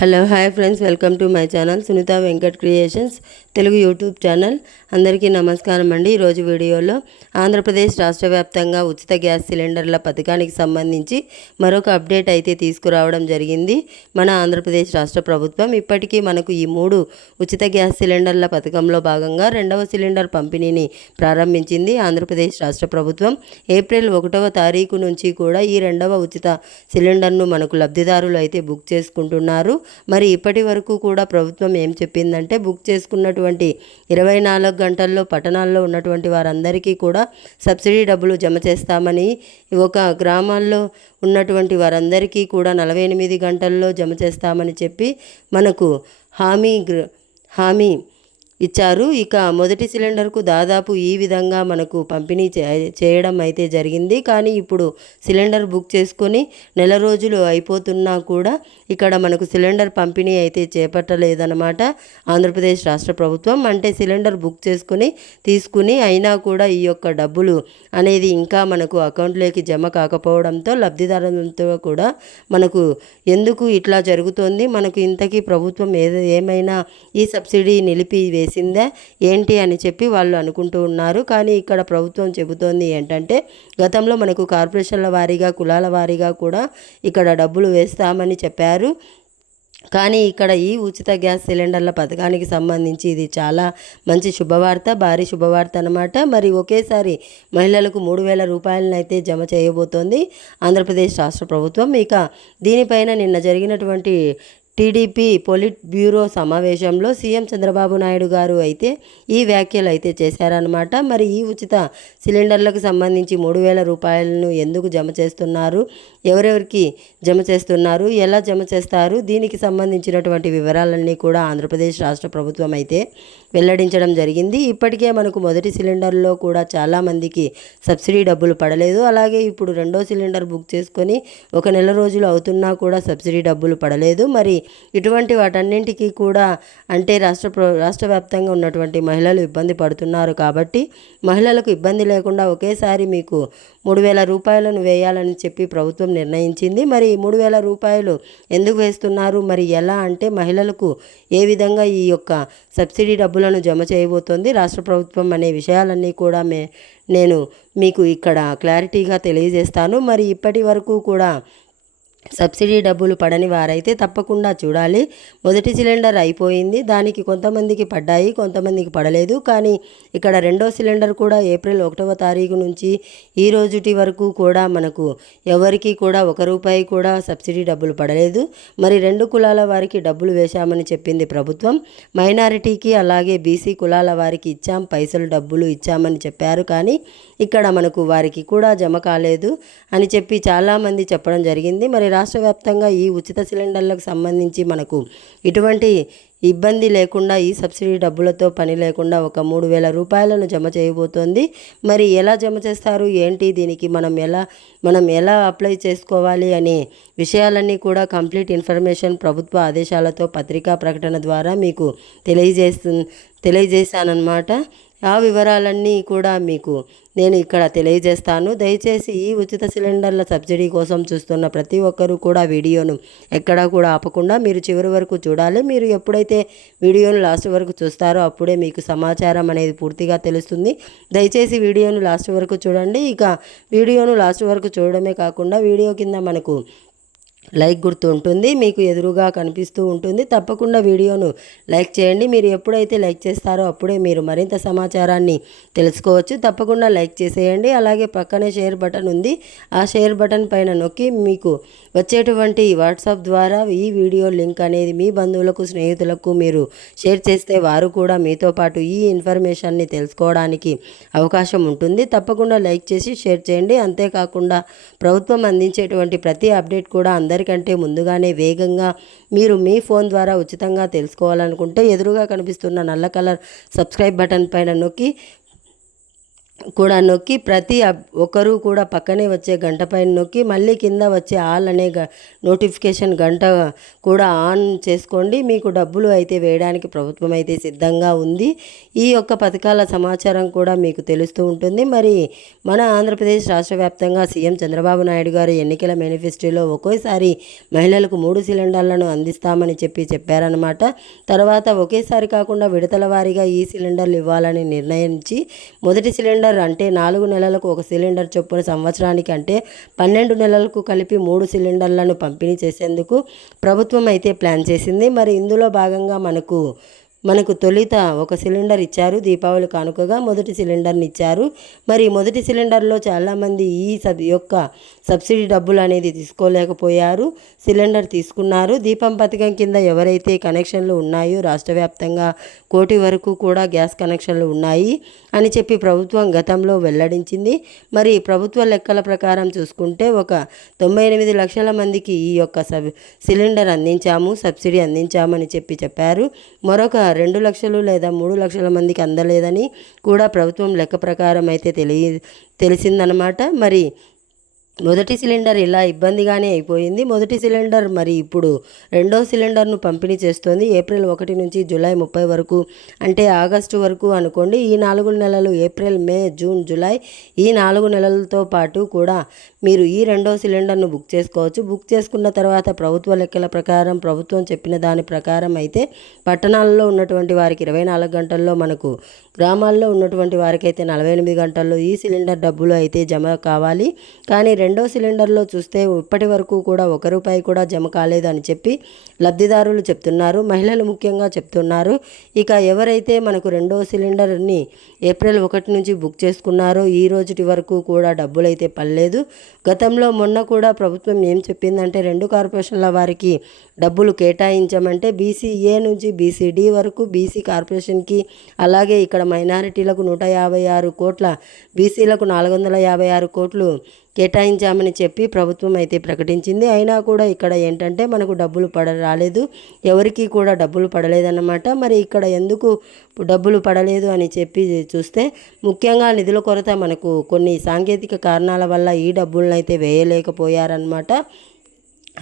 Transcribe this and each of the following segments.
Hello hi friends, welcome to my channel Sunitha Venkat creations Telugu YouTube channel. అందరికీ నమస్కారం అండి. ఈరోజు వీడియోలో ఆంధ్రప్రదేశ్ రాష్ట్ర వ్యాప్తంగా ఉచిత గ్యాస్ సిలిండర్ల పథకానికి సంబంధించి మరొక అప్డేట్ అయితే తీసుకురావడం జరిగింది మన ఆంధ్రప్రదేశ్ రాష్ట్ర ప్రభుత్వం. ఇప్పటికీ మనకు ఈ 3 ఉచిత గ్యాస్ సిలిండర్ల పథకంలో భాగంగా 2వ సిలిండర్ పంపిణీని ప్రారంభించింది ఆంధ్రప్రదేశ్ రాష్ట్ర ప్రభుత్వం. ఏప్రిల్ 1వ తారీఖు నుంచి కూడా ఈ 2వ ఉచిత సిలిండర్ను మనకు లబ్ధిదారులు అయితే బుక్ చేసుకుంటున్నారు. మరి ఇప్పటి వరకు కూడా ప్రభుత్వం ఏం చెప్పిందంటే, బుక్ చేసుకున్నటువంటి 24 గంటల్లో పట్టణాల్లో ఉన్నటువంటి వారందరికీ కూడా సబ్సిడీ డబ్బులు జమ చేస్తామని, ఒక గ్రామాల్లో ఉన్నటువంటి వారందరికీ కూడా 48 గంటల్లో జమ చేస్తామని చెప్పి మనకు హామీ ఇచ్చారు. ఇక మొదటి సిలిండర్కు దాదాపు ఈ విధంగా మనకు పంపిణీ చేయడం అయితే జరిగింది. కానీ ఇప్పుడు సిలిండర్ బుక్ చేసుకొని నెల రోజులు అయిపోతున్నా కూడా ఇక్కడ మనకు సిలిండర్ పంపిణీ అయితే చేపట్టలేదన్నమాట ఆంధ్రప్రదేశ్ రాష్ట్ర ప్రభుత్వం. అంటే సిలిండర్ బుక్ తీసుకుని అయినా కూడా ఈ యొక్క డబ్బులు అనేది ఇంకా మనకు అకౌంట్లోకి జమ కాకపోవడంతో లబ్ధిదారులతో కూడా మనకు ఎందుకు ఇట్లా జరుగుతోంది, మనకు ఇంతకీ ప్రభుత్వం ఏమైనా ఈ సబ్సిడీ నిలిపి వేసిందా ఏంటి అని చెప్పి వాళ్ళు అనుకుంటూ ఉన్నారు. కానీ ఇక్కడ ప్రభుత్వం చెబుతోంది ఏంటంటే, గతంలో మనకు కార్పొరేషన్ల వారీగా కులాల వారీగా కూడా ఇక్కడ డబ్బులు వేస్తామని చెప్పారు. కానీ ఇక్కడ ఈ ఉచిత గ్యాస్ సిలిండర్ల పథకానికి సంబంధించి ఇది చాలా మంచి శుభవార్త, భారీ శుభవార్త అన్నమాట. మరి ఒకేసారి మహిళలకు 3,000 రూపాయలను అయితే జమ చేయబోతోంది ఆంధ్రప్రదేశ్ రాష్ట్ర ప్రభుత్వం. ఇక దీనిపైన నిన్న జరిగినటువంటి టీడీపీ పొలిట్ బ్యూరో సమావేశంలో సీఎం చంద్రబాబు నాయుడు గారు అయితే ఈ వ్యాఖ్యలు అయితే చేశారనమాట. మరి ఈ ఉచిత సిలిండర్లకు సంబంధించి 3,000 రూపాయలను ఎందుకు జమ చేస్తున్నారు, ఎవరెవరికి జమ చేస్తున్నారు, ఎలా జమ చేస్తారు, దీనికి సంబంధించినటువంటి వివరాలన్నీ కూడా ఆంధ్రప్రదేశ్ రాష్ట్ర ప్రభుత్వం అయితే వెల్లడించడం జరిగింది. ఇప్పటికే మనకు మొదటి సిలిండర్లో కూడా చాలామందికి సబ్సిడీ డబ్బులు పడలేదు. అలాగే ఇప్పుడు 2వ సిలిండర్ బుక్ చేసుకొని 1 నెల రోజులు అవుతున్నా కూడా సబ్సిడీ డబ్బులు పడలేదు. మరి ఇటువంటి వాటన్నింటికీ కూడా అంటే రాష్ట్ర వ్యాప్తంగా ఉన్నటువంటి మహిళలు ఇబ్బంది పడుతున్నారు. కాబట్టి మహిళలకు ఇబ్బంది లేకుండా ఒకేసారి మీకు 3,000 రూపాయలను వేయాలని చెప్పి ప్రభుత్వం నిర్ణయించింది. మరి 3,000 రూపాయలు ఎందుకు వేస్తున్నారు, మరి ఎలా అంటే మహిళలకు ఏ విధంగా ఈ యొక్క సబ్సిడీ డబ్బులను జమ చేయబోతోంది రాష్ట్ర ప్రభుత్వం అనే విషయాలన్నీ కూడా నేను మీకు ఇక్కడ క్లారిటీగా తెలియజేస్తాను. మరి ఇప్పటి వరకు కూడా సబ్సిడీ డబ్బులు పడని వారైతే తప్పకుండా చూడాలి. మొదటి సిలిండర్ అయిపోయింది, దానికి కొంతమందికి పడ్డాయి, కొంతమందికి పడలేదు. కానీ ఇక్కడ 2వ సిలిండర్ కూడా ఏప్రిల్ 1వ తారీఖు నుంచి ఈ రోజుటి వరకు కూడా మనకు ఎవరికి కూడా 1 రూపాయి కూడా సబ్సిడీ డబ్బులు పడలేదు. మరి 2 కులాల వారికి డబ్బులు వేశామని చెప్పింది ప్రభుత్వం. మైనారిటీకి అలాగే బీసీ కులాల వారికి ఇచ్చాం, పైసలు డబ్బులు ఇచ్చామని చెప్పారు. కానీ ఇక్కడ మనకు వారికి కూడా జమ కాలేదు అని చెప్పి చాలామంది చెప్పడం జరిగింది. మరి రాష్ట్ర వ్యాప్తంగా ఈ ఉచిత సిలిండర్లకు సంబంధించి మనకు ఇటువంటి ఇబ్బంది లేకుండా ఈ సబ్సిడీ డబ్బులతో పని లేకుండా ఒక 3,000 రూపాయలను జమ చేయబోతోంది. మరి ఎలా జమ చేస్తారు ఏంటి, దీనికి మనం ఎలా అప్లై చేసుకోవాలి అనే విషయాలన్నీ కూడా కంప్లీట్ ఇన్ఫర్మేషన్ ప్రభుత్వ ఆదేశాలతో పత్రికా ప్రకటన ద్వారా మీకు తెలియజేశానన్నమాట. ఆ వివరాలన్నీ కూడా మీకు నేను ఇక్కడ తెలియజేస్తాను. దయచేసి ఈ ఉచిత సిలిండర్ల సబ్సిడీ కోసం చూస్తున్న ప్రతి ఒక్కరూ కూడా వీడియోను ఎక్కడా కూడా ఆపకుండా మీరు చివరి వరకు చూడాలి. మీరు ఎప్పుడైతే వీడియోను లాస్ట్ వరకు చూస్తారో అప్పుడే మీకు సమాచారం అనేది పూర్తిగా తెలుస్తుంది. దయచేసి వీడియోను లాస్ట్ వరకు చూడండి. ఇక వీడియోను లాస్ట్ వరకు చూడడమే కాకుండా వీడియో కింద మనకు లైక్ గుర్తు ఉంటుంది, మీకు ఎదురుగా కనిపిస్తూ ఉంటుంది. తప్పకుండా వీడియోను లైక్ చేయండి. మీరు ఎప్పుడైతే లైక్ చేస్తారో అప్పుడే మీరు మరింత సమాచారాన్ని తెలుసుకోవచ్చు. తప్పకుండా లైక్ చేసేయండి. అలాగే పక్కనే షేర్ బటన్ ఉంది, ఆ షేర్ బటన్ పైన నొక్కి మీకు వచ్చేటువంటి వాట్సాప్ ద్వారా ఈ వీడియో లింక్ అనేది మీ బంధువులకు, స్నేహితులకు మీరు షేర్ చేస్తే వారు కూడా మీతో పాటు ఈ ఇన్ఫర్మేషన్ని తెలుసుకోవడానికి అవకాశం ఉంటుంది. తప్పకుండా లైక్ చేసి షేర్ చేయండి. అంతేకాకుండా ప్రభుత్వం అందించేటువంటి ప్రతి అప్డేట్ కూడా అందరికంటే ముందుగానే వేగంగా మీరు మీ ఫోన్ ద్వారా ఉచితంగా తెలుసుకోవాలనుకుంటే ఎదురుగా కనిపిస్తున్న నల్ల కలర్ సబ్స్క్రైబ్ బటన్ పైన నొక్కి కూడా నొక్కి ప్రతి ఒకరు కూడా పక్కనే వచ్చే గంట పైన నొక్కి మళ్ళీ కింద వచ్చే ఆల్ అనే నోటిఫికేషన్ గంట కూడా ఆన్ చేసుకోండి. మీకు డబ్బులు అయితే వేయడానికి ప్రభుత్వం అయితే సిద్ధంగా ఉంది. ఈ యొక్క పథకాల సమాచారం కూడా మీకు తెలుస్తూ ఉంటుంది. మరి మన ఆంధ్రప్రదేశ్ రాష్ట్ర వ్యాప్తంగా సీఎం చంద్రబాబు నాయుడు గారు ఎన్నికల మేనిఫెస్టోలో ఒకేసారి మహిళలకు 3 సిలిండర్లను అందిస్తామని చెప్పారనమాట. తర్వాత ఒకేసారి కాకుండా విడతల వారీగా ఈ సిలిండర్లు ఇవ్వాలని నిర్ణయించి మొదటి సిలిండర్ అంటే 4 నెలలకు ఒక సిలిండర్ చొప్పున సంవత్సరానికి అంటే 12 నెలలకు కలిపి 3 సిలిండర్లను పంపిణీ చేసేందుకు ప్రభుత్వం అయితే ప్లాన్ చేసింది. మరి ఇందులో భాగంగా మనకు తొలిత ఒక సిలిండర్ ఇచ్చారు. దీపావళి కానుకగా మొదటి సిలిండర్ని ఇచ్చారు. మరి మొదటి సిలిండర్లో చాలామంది ఈ యొక్క సబ్సిడీ డబ్బులు అనేది తీసుకోలేకపోయారు. సిలిండర్ తీసుకున్నారు. దీపం పథకం కింద ఎవరైతే కనెక్షన్లు ఉన్నాయో రాష్ట్ర వ్యాప్తంగా 1 కోటి వరకు కూడా గ్యాస్ కనెక్షన్లు ఉన్నాయి అని చెప్పి ప్రభుత్వం గతంలో వెల్లడించింది. మరి ప్రభుత్వ లెక్కల ప్రకారం చూసుకుంటే ఒక 98 లక్షల మందికి ఈ యొక్క సిలిండర్ అందించాము, సబ్సిడీ అందించామని చెప్పారు. మరొక 2 లక్షలు లేదా 3 లక్షల మందికి అందలేదని కూడా ప్రభుత్వం లెక్క ప్రకారం అయితే తెలిసిందనమాట. మరి మొదటి సిలిండర్ ఇలా ఇబ్బందిగానే అయిపోయింది. మొదటి సిలిండర్ మరి ఇప్పుడు రెండో సిలిండర్ను పంపిణీ చేస్తోంది. ఏప్రిల్ 1 నుంచి జూలై 30 వరకు అంటే ఆగస్టు వరకు అనుకోండి. ఈ 4 నెలలు ఏప్రిల్, మే, జూన్, జూలై ఈ 4 నెలలతో పాటు కూడా మీరు ఈ రెండో సిలిండర్ను బుక్ చేసుకోవచ్చు. బుక్ చేసుకున్న తర్వాత ప్రభుత్వ లెక్కల ప్రకారం ప్రభుత్వం చెప్పిన దాని ప్రకారం అయితే పట్టణాల్లో ఉన్నటువంటి వారికి 24 గంటల్లో, మనకు గ్రామాల్లో ఉన్నటువంటి వారికైతే 48 గంటల్లో ఈ సిలిండర్ డబ్బులు అయితే జమ కావాలి. కానీ రెండో సిలిండర్లో చూస్తే ఇప్పటి వరకు కూడా ₹1 కూడా జమ కాలేదని చెప్పి లబ్ధిదారులు చెప్తున్నారు. మహిళలు ముఖ్యంగా చెప్తున్నారు. ఇక ఎవరైతే మనకు రెండో సిలిండర్ని ఏప్రిల్ 1 నుంచి బుక్ చేసుకున్నారో ఈ రోజుటి వరకు కూడా డబ్బులు అయితే పడలేదు. గతంలో మొన్న కూడా ప్రభుత్వం ఏం చెప్పిందంటే 2 కార్పొరేషన్ల వారికి డబ్బులు కేటాయించమంటే బీసీ-ఏ నుంచి బీసీ-డి వరకు బీసీ కార్పొరేషన్కి, అలాగే ఇక్కడ మైనారిటీలకు 156 కోట్ల, బీసీలకు 456 కోట్లు కేటాయించామని చెప్పి ప్రభుత్వం అయితే ప్రకటించింది. అయినా కూడా ఇక్కడ ఏంటంటే మనకు డబ్బులు రాలేదు, ఎవరికి కూడా డబ్బులు పడలేదన్నమాట. మరి ఇక్కడ ఎందుకు డబ్బులు పడలేదు అని చెప్పి చూస్తే ముఖ్యంగా నిధుల కొరత, మనకు కొన్ని సాంకేతిక కారణాల వల్ల ఈ డబ్బులను అయితే వేయలేకపోయారన్నమాట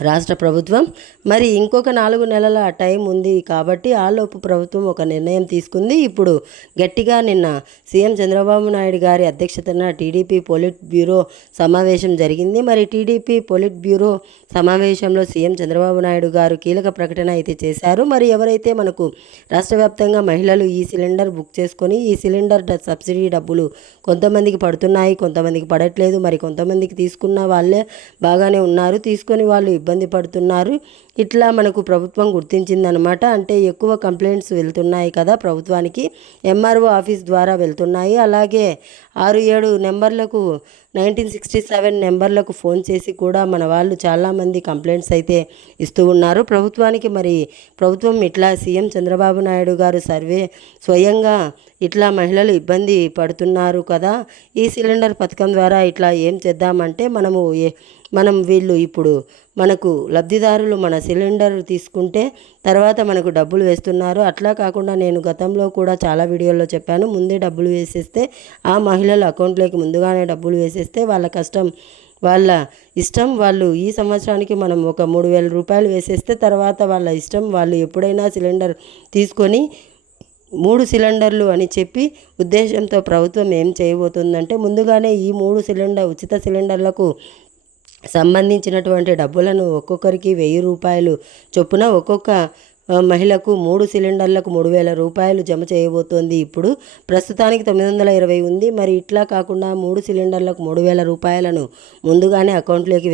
రాష్ట్ర ప్రభుత్వం. మరి ఇంకొక 4 నెలల టైం ఉంది కాబట్టి ఆలోపు ప్రభుత్వం ఒక నిర్ణయం తీసుకుంది. ఇప్పుడు గట్టిగా నిన్న సీఎం చంద్రబాబు నాయుడు గారి అధ్యక్షతన టీడీపీ పొలిట్ బ్యూరో సమావేశం జరిగింది. మరి టీడీపీ పొలిట్ బ్యూరో సమావేశంలో సీఎం చంద్రబాబు నాయుడు గారు కీలక ప్రకటన అయితే చేశారు. మరి ఎవరైతే మనకు రాష్ట్ర వ్యాప్తంగా మహిళలు ఈ సిలిండర్ బుక్ చేసుకొని ఈ సిలిండర్ సబ్సిడీ డబ్బులు కొంతమందికి పడుతున్నాయి, కొంతమందికి పడట్లేదు. మరి కొంతమందికి తీసుకున్న వాళ్ళే బాగానే ఉన్నారు, తీసుకొని వాళ్ళు ఇబ్బంది పడుతున్నారు. ఇట్లా మనకు ప్రభుత్వం గుర్తించిందనమాట. అంటే ఎక్కువ కంప్లైంట్స్ వెళ్తున్నాయి కదా ప్రభుత్వానికి, ఎంఆర్ఓ ఆఫీస్ ద్వారా వెళ్తున్నాయి. అలాగే 6-7 నెంబర్లకు 1967 నెంబర్లకు ఫోన్ చేసి కూడా మన వాళ్ళు చాలామంది కంప్లైంట్స్ అయితే ఇస్తూ ఉన్నారు ప్రభుత్వానికి. మరి ప్రభుత్వం ఇట్లా సీఎం చంద్రబాబు నాయుడు గారు స్వయంగా ఇట్లా మహిళలు ఇబ్బంది పడుతున్నారు కదా, ఈ సిలిండర్ పథకం ద్వారా ఇట్లా ఏం చేద్దామంటే మనం వీళ్ళు ఇప్పుడు మనకు లబ్ధిదారులు మన సిలిండర్ తీసుకుంటే తర్వాత మనకు డబ్బులు వేస్తున్నారు. అట్లా కాకుండా నేను గతంలో కూడా చాలా వీడియోల్లో చెప్పాను, ముందే డబ్బులు వేసేస్తే ఆ మహిళల అకౌంట్లోకి ముందుగానే డబ్బులు వేసేస్తే వాళ్ళ కష్టం, వాళ్ళ ఇష్టం. వాళ్ళు ఈ సంవత్సరానికి మనం ఒక ₹3,000 వేసేస్తే తర్వాత వాళ్ళ ఇష్టం, వాళ్ళు ఎప్పుడైనా సిలిండర్ తీసుకొని 3 సిలిండర్లు అని చెప్పి ఉద్దేశంతో ప్రభుత్వం ఏం చేయబోతుందంటే ముందుగానే ఈ 3 ఉచిత సిలిండర్లకు సంబంధించినటువంటి డబ్బులను ఒక్కొక్కరికి ₹1,000 చొప్పున ఒక్కొక్క మహిళకు 3 సిలిండర్లకు ₹3,000 జమ చేయబోతోంది. ఇప్పుడు ప్రస్తుతానికి 920 ఉంది. మరి ఇట్లా కాకుండా 3 సిలిండర్లకు ₹3,000 ముందుగానే అకౌంట్లోకి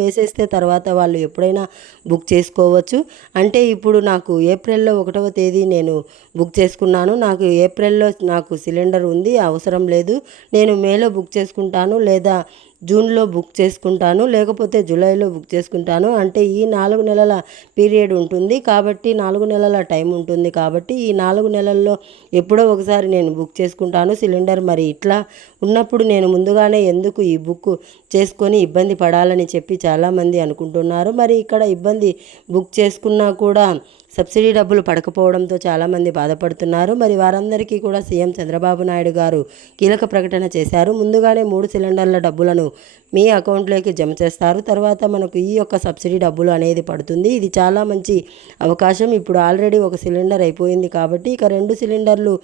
వేసేస్తే తర్వాత వాళ్ళు ఎప్పుడైనా బుక్ చేసుకోవచ్చు. అంటే ఇప్పుడు నాకు ఏప్రిల్లో 1వ తేదీ నేను బుక్ చేసుకున్నాను, నాకు ఏప్రిల్లో నాకు సిలిండర్ ఉంది, అవసరం లేదు, నేను మేలో బుక్ చేసుకుంటాను, లేదా జూన్లో బుక్ చేసుకుంటాను, లేకపోతే జూలైలో బుక్ చేసుకుంటాను. అంటే ఈ 4 నెలల పీరియడ్ ఉంటుంది కాబట్టి 4 నెలల టైం ఉంటుంది కాబట్టి ఈ 4 నెలల్లో ఎప్పుడో ఒకసారి నేను బుక్ చేసుకుంటాను సిలిండర్. మరి ఇట్లా ఉన్నప్పుడు నేను ముందుగానే ఎందుకు ఈ బుక్ చేసుకొని ఇబ్బంది పడాలని చెప్పి చాలామంది అనుకుంటున్నారు. మరి ఇక్కడ బుక్ చేసుకున్నా కూడా సబ్సిడీ డబ్బులు పడకపోవడంతో చాలామంది బాధపడుతున్నారు. మరి వారందరికీ కూడా సీఎం చంద్రబాబు నాయుడు గారు కీలక ప్రకటన చేశారు. ముందుగానే 3 సిలిండర్ల డబ్బులను మీ అకౌంట్లోకి జమ చేస్తారు. తర్వాత మనకు ఈ యొక్క సబ్సిడీ డబ్బులు అనేది పడుతుంది. ఇది చాలా మంచి అవకాశం. ఇప్పుడు ఆల్రెడీ ఒక సిలిండర్ అయిపోయింది కాబట్టి ఇక 2 సిలిండర్లు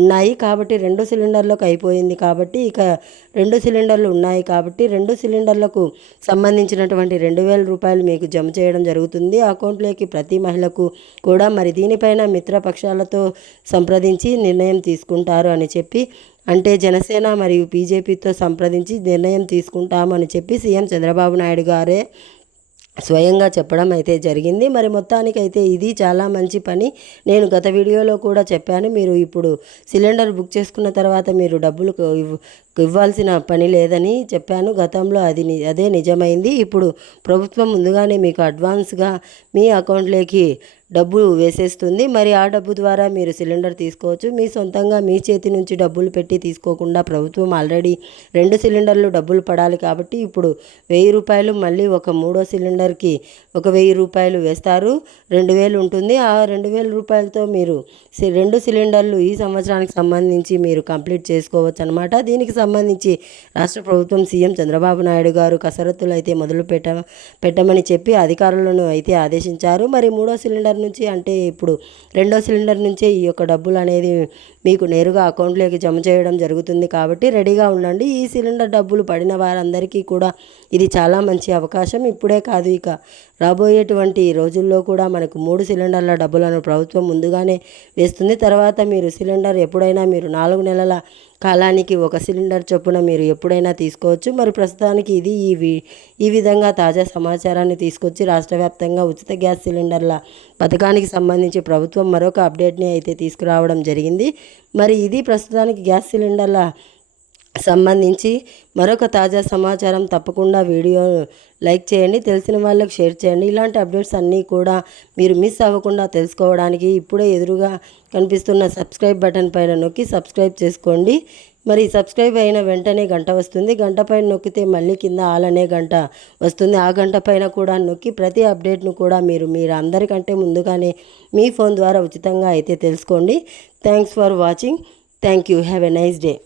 ఉన్నాయి కాబట్టి 2 సిలిండర్లకు అయిపోయింది కాబట్టి ఇక 2 సిలిండర్లు ఉన్నాయి కాబట్టి 2 సిలిండర్లకు సంబంధించినటువంటి 2,000 రూపాయలు మీకు జమ చేయడం జరుగుతుంది అకౌంట్లోకి ప్రతి మహిళకు కూడా. మరి దీనిపైన మిత్రపక్షాలతో సంప్రదించి నిర్ణయం తీసుకుంటారు అని చెప్పి, అంటే జనసేన మరియు బీజేపీతో సంప్రదించి నిర్ణయం తీసుకుంటామని చెప్పి సీఎం చంద్రబాబు నాయుడు గారే స్వయంగా చెప్పడం అయితే జరిగింది. మరి మొత్తానికైతే ఇది చాలా మంచి పని. నేను గత వీడియోలో కూడా చెప్పాను, మీరు ఇప్పుడు సిలిండర్ బుక్ చేసుకున్న తర్వాత మీరు డబ్బులు ఇవ్వాల్సిన పని లేదని చెప్పాను గతంలో. అదే నిజమైంది. ఇప్పుడు ప్రభుత్వం ముందుగానే మీకు అడ్వాన్స్గా మీ అకౌంట్లోకి డబ్బు వేసేస్తుంది. మరి ఆ డబ్బు ద్వారా మీరు సిలిండర్ తీసుకోవచ్చు. మీ సొంతంగా మీ చేతి నుంచి డబ్బులు పెట్టి తీసుకోకుండా ప్రభుత్వం ఆల్రెడీ 2 సిలిండర్లు డబ్బులు పడాలి కాబట్టి ఇప్పుడు 1000 రూపాయలు మళ్ళీ ఒక 3వ సిలిండర్కి ఒక 1000 రూపాయలు వేస్తారు. 2000 ఉంటుంది. ఆ 2000 రూపాయలతో మీరు 2 సిలిండర్లు ఈ సంవత్సరానికి సంబంధించి మీరు కంప్లీట్ చేసుకోవచ్చు అనమాట. దీనికి సంబంధించి రాష్ట్ర ప్రభుత్వం సీఎం చంద్రబాబు నాయుడు గారు కసరత్తులు అయితే మొదలు పెట్టమని చెప్పి అధికారులను అయితే ఆదేశించారు. మరి 3వ సిలిండర్ నుంచి, అంటే ఇప్పుడు 2వ సిలిండర్ నుంచే ఈ యొక్క డబ్బులు అనేది మీకు నేరుగా అకౌంట్లోకి జమ చేయడం జరుగుతుంది కాబట్టి రెడీగా ఉండండి. ఈ సిలిండర్ డబ్బులు పడిన వారందరికీ కూడా ఇది చాలా మంచి అవకాశం. ఇప్పుడే కాదు, ఇక రాబోయేటువంటి రోజుల్లో కూడా మనకు 3 సిలిండర్ల డబ్బులను ప్రభుత్వం ముందుగానే వేస్తుంది. తర్వాత మీరు సిలిండర్ ఎప్పుడైనా మీరు 4 నెలల కాలానికి ఒక సిలిండర్ చొప్పున మీరు ఎప్పుడైనా తీసుకోవచ్చు. మరి ప్రస్తుతానికి ఇది ఈ విధంగా తాజా సమాచారాన్ని తీసుకొచ్చి రాష్ట్ర వ్యాప్తంగా ఉచిత గ్యాస్ సిలిండర్ల పథకానికి సంబంధించి ప్రభుత్వం మరొక అప్డేట్ని అయితే తీసుకురావడం జరిగింది. మరి ఇది ప్రస్తుతానికి గ్యాస్ సిలిండర్ల సంబంధించి మరొక తాజా సమాచారం. తప్పకుండా వీడియో లైక్ చేయండి, తెలిసిన వాళ్ళకి షేర్ చేయండి. ఇలాంటి అప్డేట్స్ అన్నీ కూడా మీరు మిస్ అవ్వకుండా తెలుసుకోవడానికి ఇప్పుడే ఎదురుగా కనిపిస్తున్న సబ్స్క్రైబ్ బటన్ పైన నొక్కి సబ్స్క్రైబ్ చేసుకోండి. మరి సబ్స్క్రైబ్ అయిన వెంటనే గంట వస్తుంది. గంట పైన నొక్కితే మళ్ళీ కింద ఆల్ అనే గంట వస్తుంది. ఆ గంట పైన కూడా నొక్కి ప్రతి అప్డేట్ను కూడా మీరు అందరికంటే ముందుగానే మీ ఫోన్ ద్వారా ఉచితంగా అయితే తెలుసుకోండి. Thanks for watching. Thank you. Have a nice day.